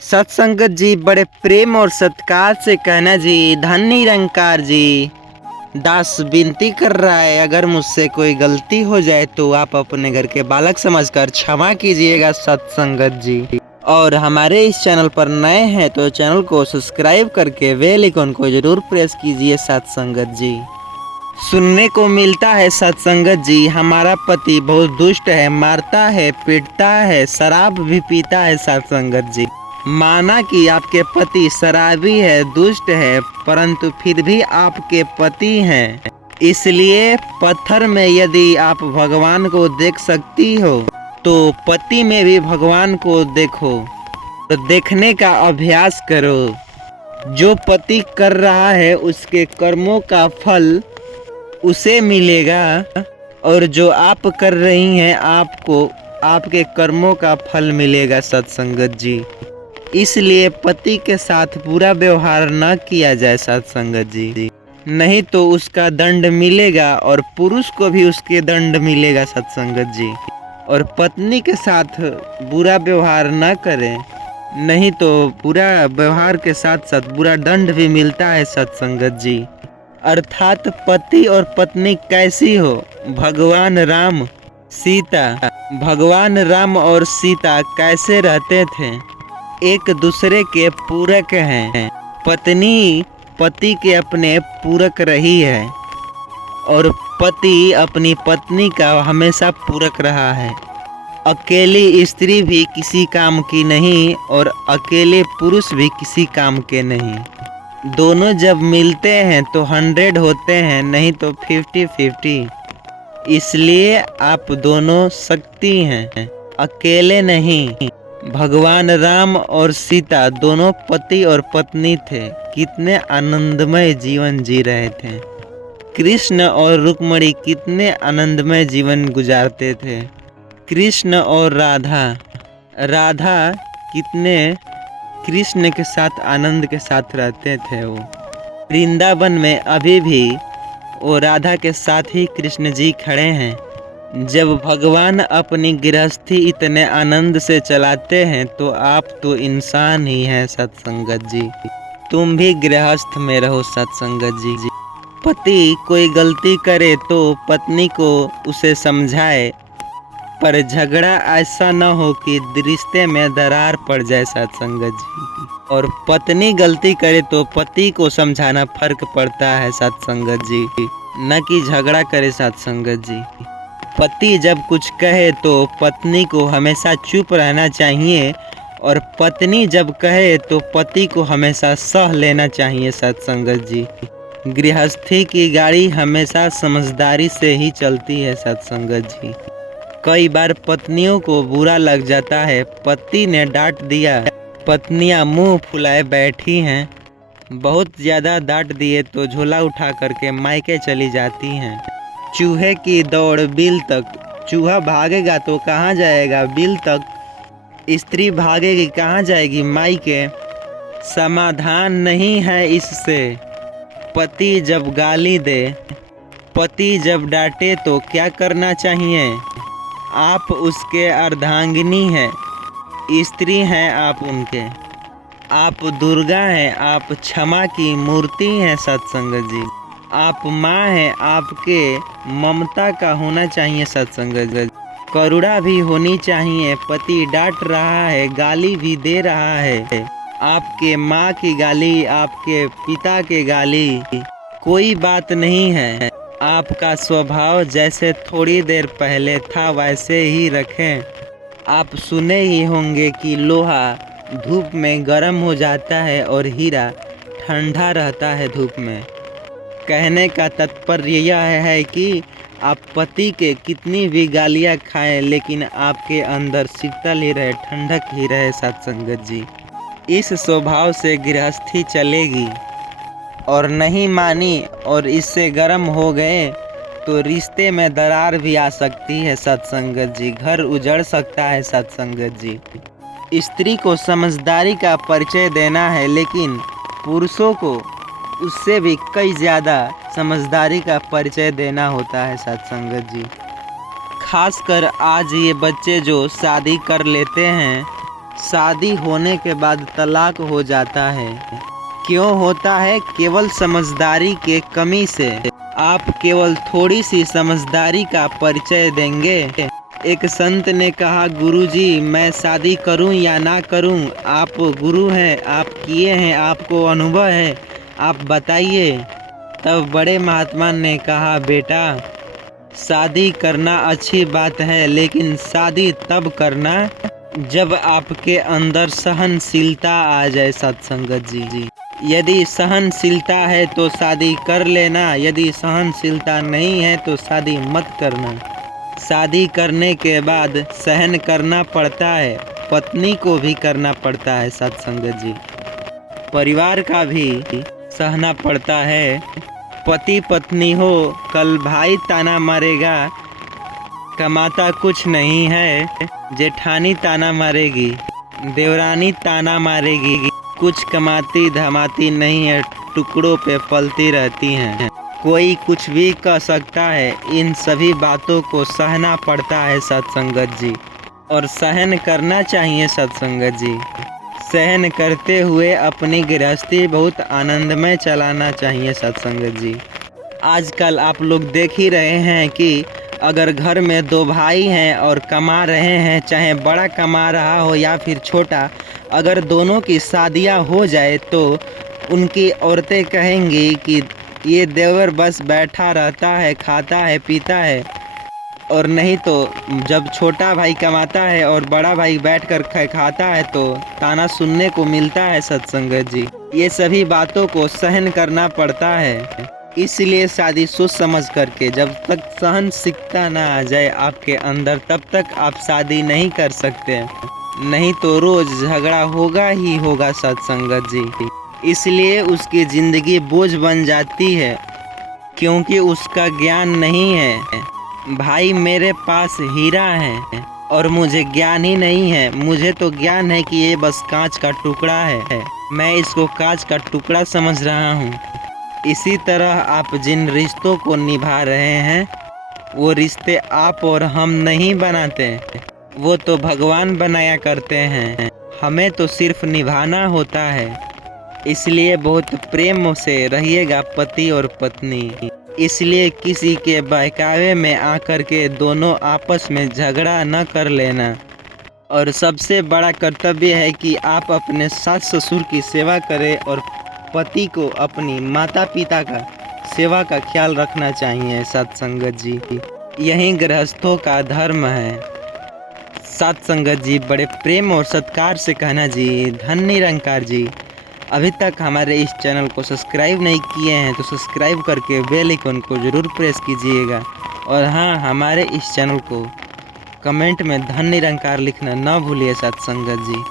सत्संगत जी बड़े प्रेम और सत्कार से कहना जी, धन निरंकार जी। दास विनती कर रहा है, अगर मुझसे कोई गलती हो जाए तो आप अपने घर के बालक समझकर क्षमा कीजिएगा सत्संगत जी। और हमारे इस चैनल पर नए हैं तो चैनल को सब्सक्राइब करके बेल आइकन को जरूर प्रेस कीजिए सत्संगत जी। सुनने को मिलता है सत्संगत जी, हमारा पति बहुत दुष्ट है, मारता है, पीटता है, शराब भी पीता है सत्संगत जी। माना कि आपके पति शराबी है, दुष्ट है, परंतु फिर भी आपके पति हैं, इसलिए पत्थर में यदि आप भगवान को देख सकती हो तो पति में भी भगवान को देखो, तो देखने का अभ्यास करो। जो पति कर रहा है उसके कर्मों का फल उसे मिलेगा, और जो आप कर रही हैं आपको आपके कर्मों का फल मिलेगा सत्संगत जी। इसलिए पति के साथ बुरा व्यवहार न किया जाए सत्संगत जी, नहीं तो उसका दंड मिलेगा और पुरुष को भी उसके दंड मिलेगा सत्संगत जी। और पत्नी के साथ बुरा व्यवहार न करें, नहीं तो बुरा व्यवहार के साथ साथ बुरा दंड भी मिलता है सत्संगत जी। अर्थात पति और पत्नी कैसी हो, भगवान राम सीता, भगवान राम और सीता कैसे रहते थे, एक दूसरे के पूरक हैं। पत्नी पति के अपने पूरक रही है और पति अपनी पत्नी का हमेशा पूरक रहा है। अकेली स्त्री भी किसी काम की नहीं और अकेले पुरुष भी किसी काम के नहीं। दोनों जब मिलते हैं तो 100 होते हैं, नहीं तो 50-50। इसलिए आप दोनों शक्ति हैं, अकेले नहीं। भगवान राम और सीता दोनों पति और पत्नी थे, कितने आनंदमय जीवन जी रहे थे। कृष्ण और रुक्मिणी कितने आनंदमय जीवन गुजारते थे। कृष्ण और राधा, राधा कितने कृष्ण के साथ आनंद के साथ रहते थे। वो वृंदावन में अभी भी वो राधा के साथ ही कृष्ण जी खड़े हैं। जब भगवान अपनी गृहस्थी इतने आनंद से चलाते हैं तो आप तो इंसान ही हैं सत्संगत जी, तुम भी गृहस्थ में रहो सत्संगत जी। पति कोई गलती करे तो पत्नी को उसे समझाए, पर झगड़ा ऐसा न हो कि रिश्ते में दरार पड़ जाए सत्संगत जी। और पत्नी गलती करे तो पति को समझाना फर्क पड़ता है सत्संगत जी, न कि झगड़ा करे सत्संगत जी। पति जब कुछ कहे तो पत्नी को हमेशा चुप रहना चाहिए, और पत्नी जब कहे तो पति को हमेशा सह लेना चाहिए सत्संगत जी। गृहस्थी की गाड़ी हमेशा समझदारी से ही चलती है सत्संगत जी। कई बार पत्नियों को बुरा लग जाता है, पति ने डांट दिया, पत्नियां मुंह फुलाए बैठी हैं, बहुत ज़्यादा डांट दिए तो झोला उठा करके मायके चली जाती हैं। चूहे की दौड़ बिल तक, चूहा भागेगा तो कहाँ जाएगा, बिल तक। स्त्री भागेगी कहाँ जाएगी, मायके। समाधान नहीं है इससे। पति जब गाली दे, पति जब डांटे तो क्या करना चाहिए। आप उसके अर्धांगिनी हैं, स्त्री हैं आप उनके, आप दुर्गा हैं, आप क्षमा की मूर्ति हैं सत्संगत जी। आप माँ हैं, आपके ममता का होना चाहिए सत्संगत जी। करुणा भी होनी चाहिए। पति डांट रहा है, गाली भी दे रहा है, आपके माँ की गाली, आपके पिता के गाली, कोई बात नहीं है। आपका स्वभाव जैसे थोड़ी देर पहले था वैसे ही रखें। आप सुने ही होंगे कि लोहा धूप में गर्म हो जाता है और हीरा ठंडा रहता है धूप में। कहने का तात्पर्य यह है कि आप पति के कितनी भी गालियाँ खाएं, लेकिन आपके अंदर शीतल ही रहे, ठंडक ही रहे सत्संगत जी। इस स्वभाव से गृहस्थी चलेगी। और नहीं मानी और इससे गर्म हो गए तो रिश्ते में दरार भी आ सकती है सत्संगत जी, घर उजड़ सकता है सत्संगत जी। स्त्री को समझदारी का परिचय देना है, लेकिन पुरुषों को उससे भी कई ज़्यादा समझदारी का परिचय देना होता है सत्संगत जी। खासकर आज ये बच्चे जो शादी कर लेते हैं, शादी होने के बाद तलाक हो जाता है। क्यों होता है? केवल समझदारी के कमी से। आप केवल थोड़ी सी समझदारी का परिचय देंगे। एक संत ने कहा, गुरुजी मैं शादी करूं या ना करूं? आप गुरु हैं, आप किए हैं, आपको अनुभव है, आप बताइए। तब बड़े महात्मा ने कहा, बेटा शादी करना अच्छी बात है, लेकिन शादी तब करना जब आपके अंदर सहनशीलता आ जाए। सत्संगत जी, यदि सहनशीलता है तो शादी कर लेना, यदि सहनशीलता नहीं है तो शादी मत करना। शादी करने के बाद सहन करना पड़ता है, पत्नी को भी करना पड़ता है। सत्संगत जी, परिवार का भी सहना पड़ता है। पति पत्नी हो, कल भाई ताना मारेगा, कमाता कुछ नहीं है, जेठानी ताना मारेगी, देवरानी ताना मारेगी, कुछ कमाती धमाती नहीं है, टुकड़ों पे पलती रहती हैं। कोई कुछ भी कह सकता है, इन सभी बातों को सहना पड़ता है। सत्संगत जी, और सहन करना चाहिए। सत्संगत जी, सहन करते हुए अपनी गृहस्थी बहुत आनंदमय चलाना चाहिए। सत्संगत जी, आजकल आप लोग देख ही रहे हैं कि अगर घर में दो भाई हैं और कमा रहे हैं, चाहे बड़ा कमा रहा हो या फिर छोटा, अगर दोनों की शादियां हो जाए तो उनकी औरतें कहेंगी कि ये देवर बस बैठा रहता है, खाता है, पीता है। और नहीं तो जब छोटा भाई कमाता है और बड़ा भाई बैठकर खाता है तो ताना सुनने को मिलता है। सत्संगत जी, ये सभी बातों को सहन करना पड़ता है। इसलिए शादी सोच समझ करके, जब तक सहनशीलता ना आ जाए आपके अंदर, तब तक आप शादी नहीं कर सकते। नहीं तो रोज झगड़ा होगा ही होगा। सत्संगत जी, इसलिए उसकी जिंदगी बोझ बन जाती है, क्योंकि उसका ज्ञान नहीं है। भाई मेरे पास हीरा है और मुझे ज्ञान ही नहीं है। मुझे तो ज्ञान है कि ये बस कांच का टुकड़ा है, मैं इसको कांच का टुकड़ा समझ रहा हूँ। इसी तरह आप जिन रिश्तों को निभा रहे हैं, वो रिश्ते आप और हम नहीं बनाते, वो तो भगवान बनाया करते हैं। हमें तो सिर्फ निभाना होता है। इसलिए बहुत प्रेम से रहिएगा पति और पत्नी। इसलिए किसी के बहकावे में आकर के दोनों आपस में झगड़ा न कर लेना। और सबसे बड़ा कर्तव्य है कि आप अपने सास ससुर की सेवा करें और पति को अपनी माता पिता का सेवा का ख्याल रखना चाहिए। सत्संगत जी, यही गृहस्थों का धर्म है। सत्संगत जी, बड़े प्रेम और सत्कार से कहना जी, धन निरंकार जी। अभी तक हमारे इस चैनल को सब्सक्राइब नहीं किए हैं तो सब्सक्राइब करके बेल आइकन को ज़रूर प्रेस कीजिएगा। और हाँ, हमारे इस चैनल को कमेंट में धन निरंकार लिखना ना भूलिए। सत्संगत जी।